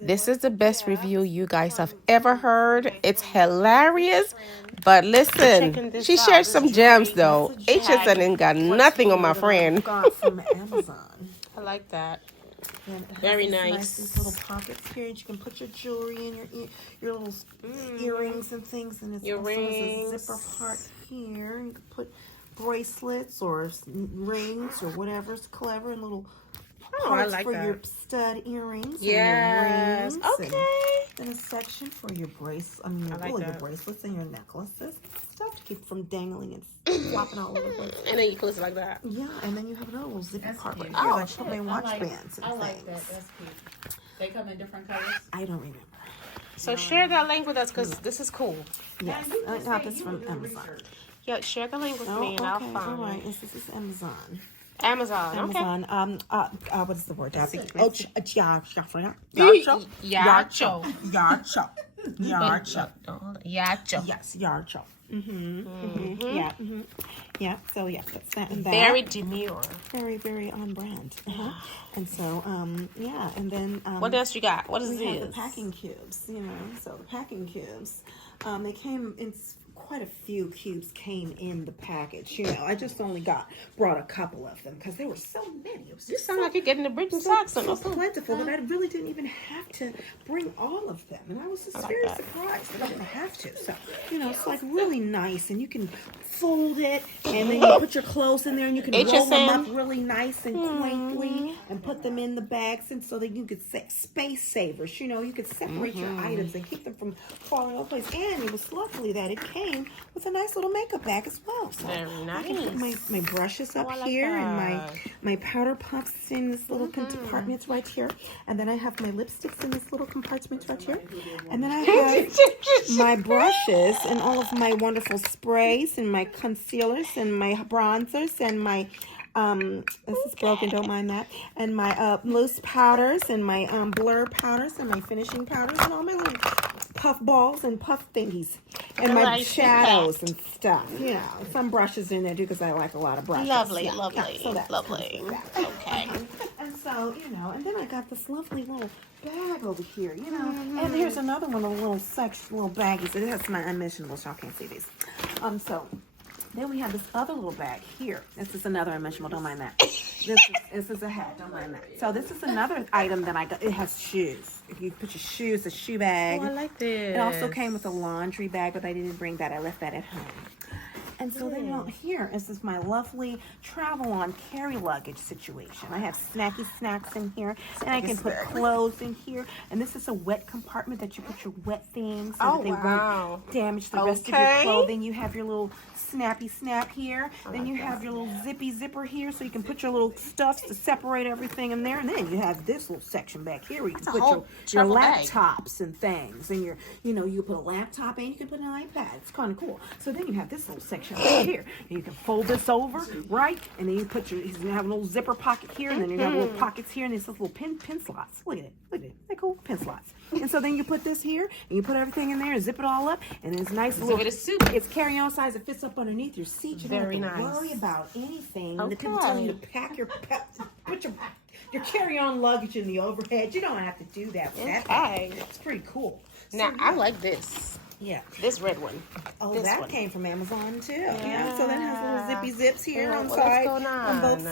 This is the best review you guys have ever heard. It's hilarious. But listen, she shared some gems though. HSN ain't got nothing on my friend. Got from Amazon. I like that. And it has Very these nice. These little pockets here, and you can put your jewelry in your little earrings and things, and it's also has a zipper part here. You can put bracelets or rings or whatever's clever, and little parts for your stud earrings. Yes. And your rings, okay. and a section for your your bracelets and your necklaces. Stuff to keep from dangling and flopping all over the place. And then you close it like that. Yeah, and then you have another little zippy part right here, Oh, like put my watch bands and I like things. that. That's cute. They come in different colors. I don't remember. So share that link with us because this is cool. Yes, I got this from Amazon. Yeah, share the link with me and I'll find all right. This is Amazon. Amazon. Amazon. What is the word? Yacho. Yacho. Yes, yacho. Yeah. So yeah, that's that and that. Very demure. Very, very on brand. And so, yeah, and then what else you got? What is we have this? the packing cubes. So the packing cubes, they came in. Quite a few cubes came in the package. I just only brought a couple of them because there were so many. It was You sound like you're getting the Britain Saxon or something. Plentiful that I really didn't even have to bring all of them, and I was just very surprised that I didn't have to. So it's like really nice, and you can fold it, and then you put your clothes in there, and you can roll them up really nice and quaintly, and put them in the bags, and so that you could say space savers. You could separate your items and keep them from falling all over the place. And it was lovely that it came with a nice little makeup bag as well. So very nice. I can put my brushes up here and my powder puffs in this little compartments right here. And then I have my lipsticks in this little compartment right here. And then I have my brushes and all of my wonderful sprays and my concealers and my bronzers and my this is broken, don't mind that, and my loose powders and my blur powders and my finishing powders and all my little puff balls and puff thingies and my shadows and stuff. Some brushes in there too because I like a lot of brushes. Lovely. So that's lovely. Okay. And so, and then I got this lovely little bag over here, and here's another one, a little section, little baggies. It has my unmentionables, y'all can't see these. So then we have this other little bag here. This is another unmentionable, don't mind that. This is a hat, don't mind that. So this is another item that I got. It has shoes. If you put your shoes, a shoe bag. Oh, I like this. It also came with a laundry bag, but I didn't bring that. I left that at home. And so then here is my lovely travel on carry luggage situation. I have snacky snacks in here, and I can put clothes in here. And this is a wet compartment that you put your wet things so that they won't damage the rest of your clothing. You have your little snappy snap here. Then you have your little zippy zipper here, so you can put your little stuffs to separate everything in there. And then you have this little section back here where you can put your laptops and things. And you put a laptop in, you can put an iPad. It's kind of cool. So then you have this little section right here. And you can fold this over, right? And then you have a little zipper pocket here, and then you have little pockets here, and these little pin slots. Look at it. They're cool pin slots. And so then you put this here, and you put everything in there and zip it all up, and it's nice little. It's carry-on size. It fits up underneath your seat. You don't have to worry about anything. The people telling you to pack put your carry-on luggage in the overhead. You don't have to do that. It's pretty cool. Now I like this. Yeah. This red one. Oh, this that one came from Amazon too. Yeah. So that has little zippy zips here on both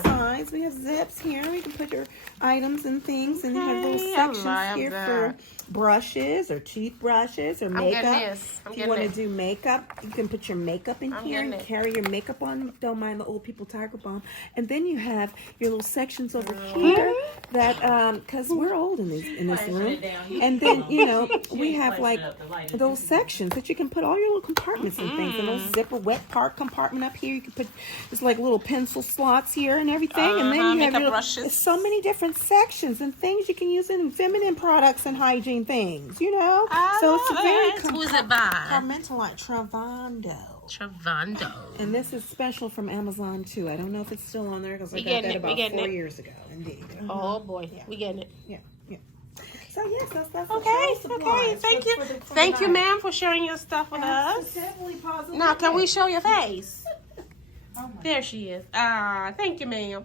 sides. We have zips here. We can put your items and things, and you have little sections here for brushes or toothbrushes or makeup. If you want to do makeup, you can put your makeup in here and carry your makeup on. Don't mind the old people Tiger Balm. And then you have your little sections over here that because we're old in this room. And then we have like those sections that you can put all your little compartments and things. And those zipper wet part compartment up here. You can put it's like little pencil slots here and everything. And then you have so many different sections and things you can use in feminine products and hygiene things. So it's very Who's it by? Travando. And this is special from Amazon too. I don't know if it's still on there because I got that about 4 years ago. Indeed. Oh boy, we getting it. Yeah. So yes, that's okay. Thank you, ma'am, for sharing your stuff with us. Now, can we show your face? There she is. Thank you, ma'am.